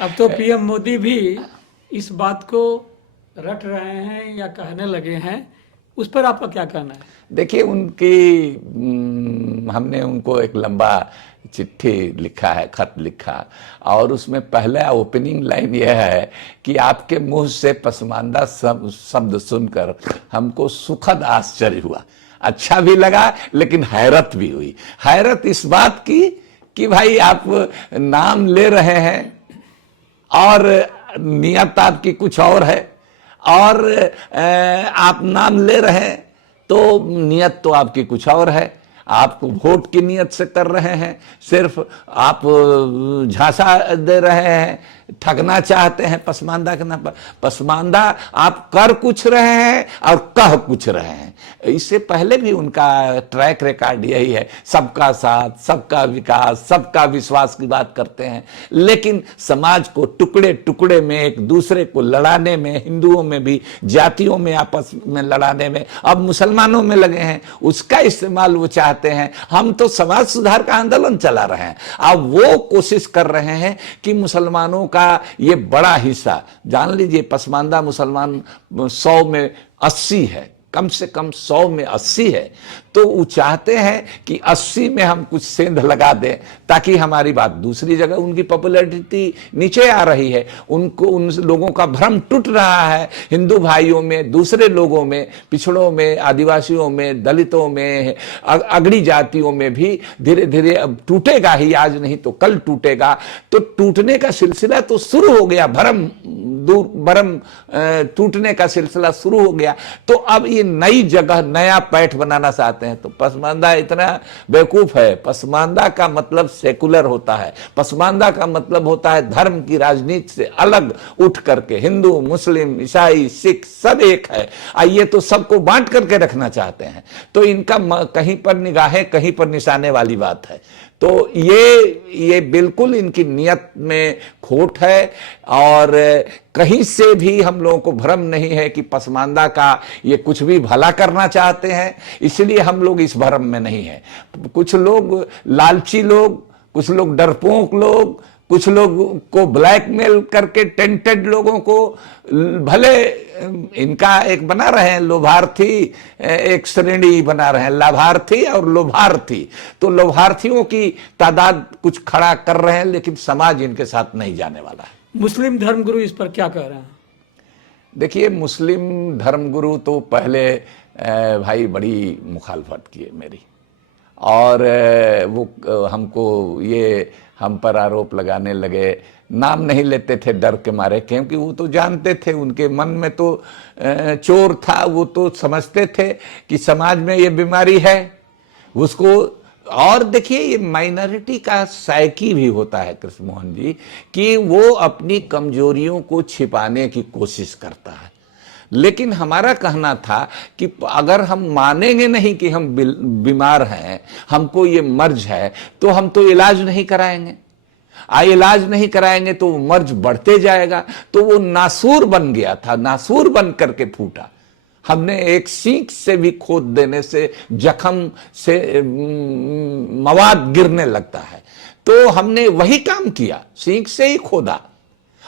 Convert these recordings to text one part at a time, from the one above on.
अब तो पीएम मोदी भी इस बात को रट रहे हैं या कहने लगे हैं, उस पर आपका क्या कहना है? देखिए उनकी हमने उनको एक लंबा चिट्ठी लिखा है, खत लिखा, और उसमें पहला ओपनिंग लाइन यह है कि आपके मुंह से पसमानदा शब्द सुनकर हमको सुखद आश्चर्य हुआ। अच्छा भी लगा लेकिन हैरत भी हुई। हैरत इस बात की कि भाई आप नाम ले रहे हैं और नियत आपकी कुछ और है, और आप नाम ले रहे हैं तो नियत तो आपकी कुछ और है। आप वोट की नियत से कर रहे हैं, सिर्फ आप झांसा दे रहे हैं, ठगना चाहते हैं पसमानदा के नाम पर। पसमानदा आप कर कुछ रहे हैं और कह कुछ रहे हैं। इससे पहले भी उनका ट्रैक रिकॉर्ड यही है, सबका साथ, सबका विकास, सबका विश्वास की बात करते हैं, लेकिन समाज को टुकड़े टुकड़े में एक दूसरे को लड़ाने में, हिंदुओं में भी, जातियों में आपस में लड़ाने में, अब मुसलमानों में लगे हैं, उसका इस्तेमाल वो चाहते हैं। हम तो समाज सुधार का आंदोलन चला रहे हैं, अब वो कोशिश कर रहे हैं कि मुसलमानों का ये बड़ा हिस्सा, जान लीजिए पसमानदा मुसलमान 100 में 80 है, कम से कम 100 में 80 है, तो वो चाहते हैं कि 80 में हम कुछ सेंध लगा दें ताकि हमारी बात, दूसरी जगह उनकी पॉपुलैरिटी नीचे आ रही है, उनको, उन लोगों का भ्रम टूट रहा है, हिंदू भाइयों में, दूसरे लोगों में, पिछड़ों में, आदिवासियों में, दलितों में, अगड़ी जातियों में भी धीरे धीरे अब टूटेगा ही, आज नहीं तो कल टूटेगा। तो टूटने का सिलसिला तो शुरू हो गया, भ्रम टूटने का सिलसिला शुरू हो गया। तो अब ये नई जगह, नया पैठ बनाना चाहते हैं। तो पसमानदा इतना बेवकूफ है। पसमानदा का मतलब सेकुलर होता है, पसमानदा का मतलब होता है धर्म की राजनीति से अलग उठ करके। हिंदू, मुस्लिम, ईसाई, सिख सब एक है, ये तो सबको बांट करके रखना चाहते हैं। तो इनका कहीं पर निगाहें, कहीं पर निशाने वाली बात है। तो ये बिल्कुल इनकी नियत में खोट है, और कहीं से भी हम लोगों को भ्रम नहीं है कि पसमानदा का ये कुछ भी भला करना चाहते हैं, इसलिए हम लोग इस भ्रम में नहीं है। कुछ लोग लालची लोग, कुछ लोग डरपोक लोग, कुछ लोग को ब्लैकमेल करके टेंटेड लोगों को, भले इनका एक बना रहे हैं लोभार्थी, एक श्रेणी बना रहे हैं, लाभार्थी और लोभार्थी। तो लोभार्थियों की तादाद कुछ खड़ा कर रहे हैं, लेकिन समाज इनके साथ नहीं जाने वाला है। मुस्लिम धर्मगुरु इस पर क्या कह रहे हैं? देखिए मुस्लिम धर्मगुरु तो पहले भाई बड़ी मुखालफत किए मेरी, और वो हमको ये हम पर आरोप लगाने लगे, नाम नहीं लेते थे डर के मारे, क्योंकि वो तो जानते थे, उनके मन में तो चोर था, वो तो समझते थे कि समाज में ये बीमारी है उसको। और देखिए ये माइनॉरिटी का साइकी भी होता है कृष्ण मोहन जी, कि वो अपनी कमजोरियों को छिपाने की कोशिश करता है। लेकिन हमारा कहना था कि अगर हम मानेंगे नहीं कि हम बीमार हैं, हमको ये मर्ज है, तो हम तो इलाज नहीं कराएंगे। इलाज नहीं कराएंगे तो मर्ज बढ़ते जाएगा। तो वो नासूर बन गया था, नासूर बन करके फूटा। हमने एक सीख से भी खोद देने से जख्म से मवाद गिरने लगता है, तो हमने वही काम किया, सीख से ही खोदा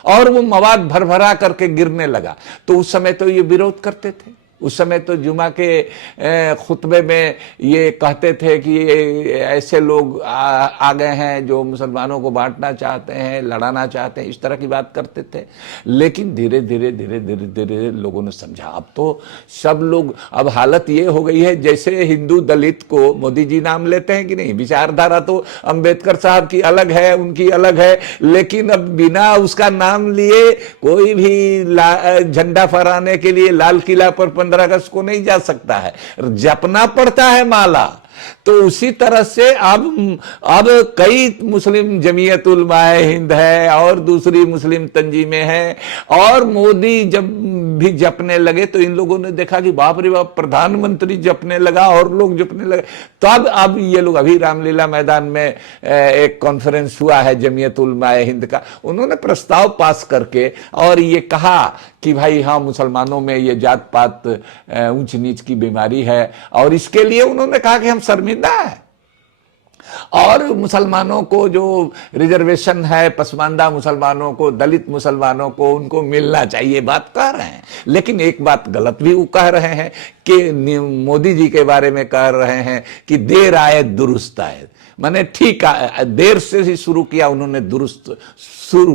और वो मवाद भरभरा करके गिरने लगा। तो उस समय तो ये विरोध करते थे, उस समय तो जुमा के खुतबे में ये कहते थे कि ऐसे लोग आ गए हैं जो मुसलमानों को बांटना चाहते हैं, लड़ाना चाहते हैं, इस तरह की बात करते थे। लेकिन धीरे धीरे धीरे धीरे धीरे लोगों ने समझा। अब तो सब लोग, अब हालत ये हो गई है जैसे हिंदू दलित को मोदी जी नाम लेते हैं कि नहीं, विचारधारा तो अंबेडकर साहब की अलग है, उनकी अलग है, लेकिन अब बिना उसका नाम लिए कोई भी झंडा फहराने के लिए लाल किला पर 15 अगस्त को नहीं जा सकता है, जपना पड़ता है माला। तो उसी तरह से अब कई मुस्लिम जमीयत उलमाए हिंद है और दूसरी मुस्लिम तंजीमें हैं, और मोदी जब भी जपने लगे तो इन लोगों ने देखा कि बाप रे बाप, प्रधानमंत्री जपने लगा और लोग जपने लगे। तब अब ये लोग, अभी रामलीला मैदान में एक कॉन्फ्रेंस हुआ है जमीयत उलमाए हिंद का, उन्होंने प्रस्ताव पास करके और ये कहा कि भाई हाँ, मुसलमानों में ये जात पात ऊंच नीच की बीमारी है, और इसके लिए उन्होंने कहा कि हम शर्मिंदा है। और मुसलमानों को जो रिजर्वेशन है, पसमानदा मुसलमानों को, दलित मुसलमानों को, उनको मिलना चाहिए, बात कह रहे हैं। लेकिन एक बात गलत भी वो कह रहे हैं कि मोदी जी के बारे में कह रहे हैं कि देर आए दुरुस्त आए। मैंने ठीक देर से ही शुरू किया उन्होंने, दुरुस्त शुरू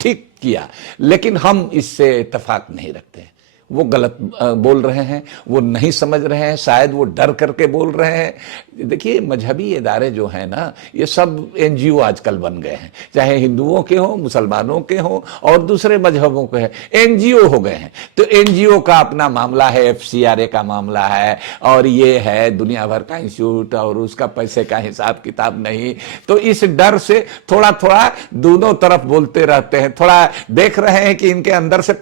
ठीक किया, लेकिन हम इससे इत्तेफाक नहीं रखते हैं। वो गलत बोल रहे हैं, वो नहीं समझ रहे हैं, शायद वो डर करके बोल रहे हैं। देखिए मजहबी इदारे जो हैं ना, ये सब एनजीओ आजकल बन गए हैं, चाहे हिंदुओं के हों, मुसलमानों के हों और दूसरे मजहबों के हैं, एनजीओ हो गए हैं। तो एनजीओ का अपना मामला है, एफसीआरए का मामला है, और ये है दुनिया भर का इंस्टीट्यूट, और उसका पैसे का हिसाब किताब नहीं। तो इस डर से थोड़ा थोड़ा दोनों तरफ बोलते रहते हैं। थोड़ा देख रहे हैं कि इनके अंदर से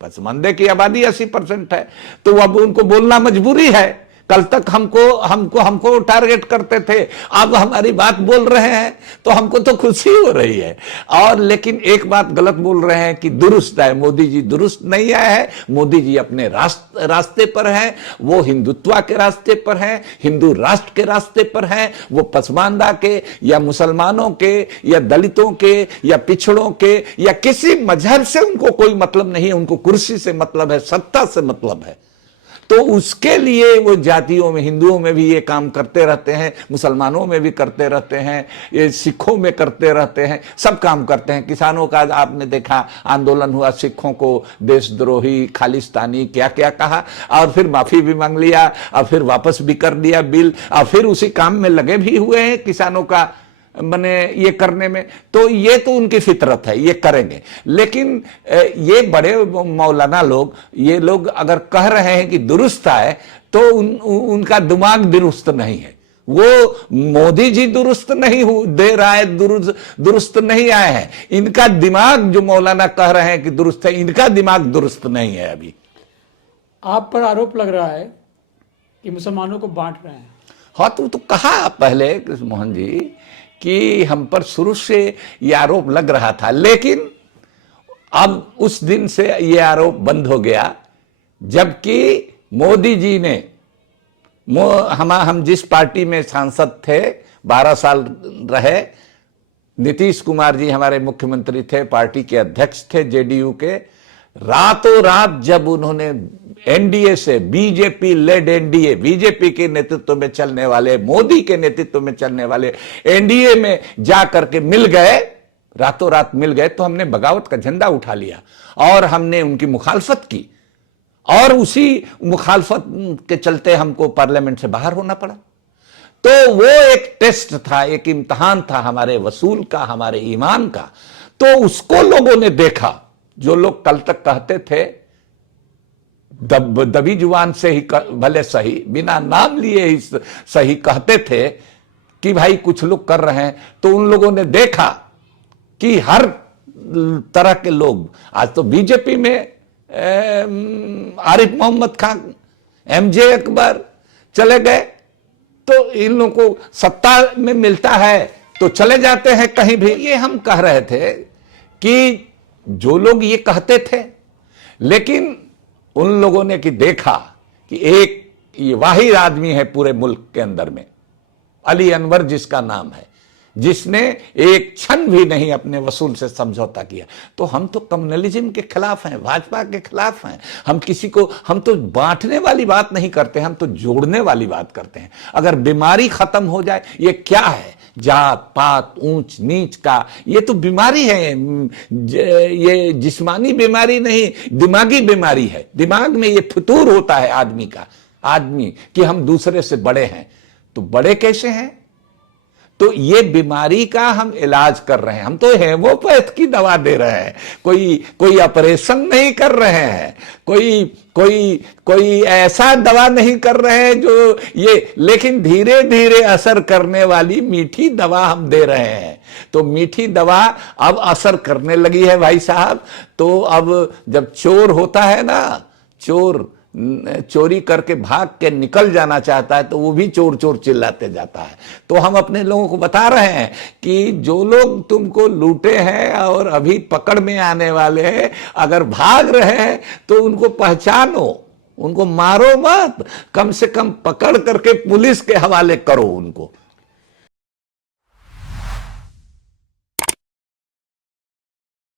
पसमानदे की आबादी 80% है, तो अब उनको बोलना मजबूरी है। कल तक हमको टारगेट करते थे, अब हमारी बात बोल रहे हैं तो हमको तो खुशी हो रही है। और लेकिन एक बात गलत बोल रहे हैं कि दुरुस्त है। मोदी जी दुरुस्त नहीं आए हैं, मोदी जी अपने रास्ते पर हैं, वो हिंदुत्व के रास्ते पर हैं, हिंदू राष्ट्र के रास्ते पर हैं। वो पसमानदा के या मुसलमानों के या दलितों के या पिछड़ों के या किसी मजहब से उनको कोई मतलब नहीं है, उनको कुर्सी से मतलब है, सत्ता से मतलब है। तो उसके लिए वो जातियों में, हिंदुओं में भी ये काम करते रहते हैं, मुसलमानों में भी करते रहते हैं, ये सिखों में करते रहते हैं, सब काम करते हैं। किसानों का आपने देखा आंदोलन हुआ, सिखों को देशद्रोही, खालिस्तानी क्या क्या कहा, और फिर माफी भी मांग लिया, और फिर वापस भी कर दिया बिल, और फिर उसी काम में लगे भी हुए हैं किसानों का मने ये करने में। तो ये तो उनकी फितरत है, ये करेंगे। लेकिन ये बड़े मौलाना लोग, ये लोग अगर कह रहे हैं कि दुरुस्त आए, तो उनका दिमाग दुरुस्त नहीं है। वो मोदी जी दुरुस्त नहीं दे रहा है, दुरुस्त नहीं आए हैं। इनका दिमाग, जो मौलाना कह रहे हैं कि दुरुस्त है, इनका दिमाग दुरुस्त नहीं है अभी। आप पर आरोप लग रहा है कि मुसलमानों को बांट रहे हैं। हाँ, तो कहा पहले कृष्ण मोहन जी कि हम पर शुरू से ये आरोप लग रहा था, लेकिन अब उस दिन से ये आरोप बंद हो गया, जबकि मोदी जी ने हम जिस पार्टी में सांसद थे, 12 साल रहे, नीतीश कुमार जी हमारे मुख्यमंत्री थे, पार्टी के अध्यक्ष थे जेडीयू के, रातों रात जब उन्होंने एनडीए से, बीजेपी लेड एनडीए, बीजेपी के नेतृत्व में चलने वाले, मोदी के नेतृत्व में चलने वाले एनडीए में जाकर के मिल गए, रातों रात मिल गए, तो हमने बगावत का झंडा उठा लिया और हमने उनकी मुखालफत की, और उसी मुखालफत के चलते हमको पार्लियामेंट से बाहर होना पड़ा। तो वो एक टेस्ट था, एक इम्तहान था हमारे वसूल का, हमारे ईमान का। तो उसको लोगों ने देखा। जो लोग कल तक कहते थे, दबी जुबान से ही भले सही, बिना नाम लिए ही सही कहते थे कि भाई कुछ लोग कर रहे हैं, तो उन लोगों ने देखा कि हर तरह के लोग, आज तो बीजेपी में आरिफ मोहम्मद खान, एमजे अकबर चले गए, तो इन लोगों को सत्ता में मिलता है तो चले जाते हैं कहीं भी। ये हम कह रहे थे कि जो लोग ये कहते थे, लेकिन उन लोगों ने कि देखा कि एक ये वाहिद आदमी है पूरे मुल्क के अंदर में, अली अनवर जिसका नाम है, जिसने एक क्षण भी नहीं अपने वसूल से समझौता किया। तो हम तो कम्युनलिज्म के खिलाफ हैं, भाजपा के खिलाफ हैं। हम तो बांटने वाली बात नहीं करते, हम तो जोड़ने वाली बात करते हैं। अगर बीमारी खत्म हो जाए, ये क्या है, जात पात ऊंच नीच का, ये तो बीमारी है। ये जिस्मानी बीमारी नहीं, दिमागी बीमारी है। दिमाग में ये फितूर होता है आदमी कि हम दूसरे से बड़े हैं। तो बड़े कैसे हैं? तो ये बीमारी का हम इलाज कर रहे हैं। हम तो हेमोपैथ की दवा दे रहे हैं, कोई ऑपरेशन नहीं कर रहे हैं, कोई ऐसा दवा नहीं कर रहे हैं जो ये, लेकिन धीरे धीरे असर करने वाली मीठी दवा हम दे रहे हैं। तो मीठी दवा अब असर करने लगी है भाई साहब। तो अब जब चोर होता है ना, चोर चोरी करके भाग के निकल जाना चाहता है, तो वो भी चोर चोर चिल्लाते जाता है। तो हम अपने लोगों को बता रहे हैं कि जो लोग तुमको लूटे हैं और अभी पकड़ में आने वाले हैं, अगर भाग रहे हैं तो उनको पहचानो, उनको मारो मत, कम से कम पकड़ करके पुलिस के हवाले करो उनको।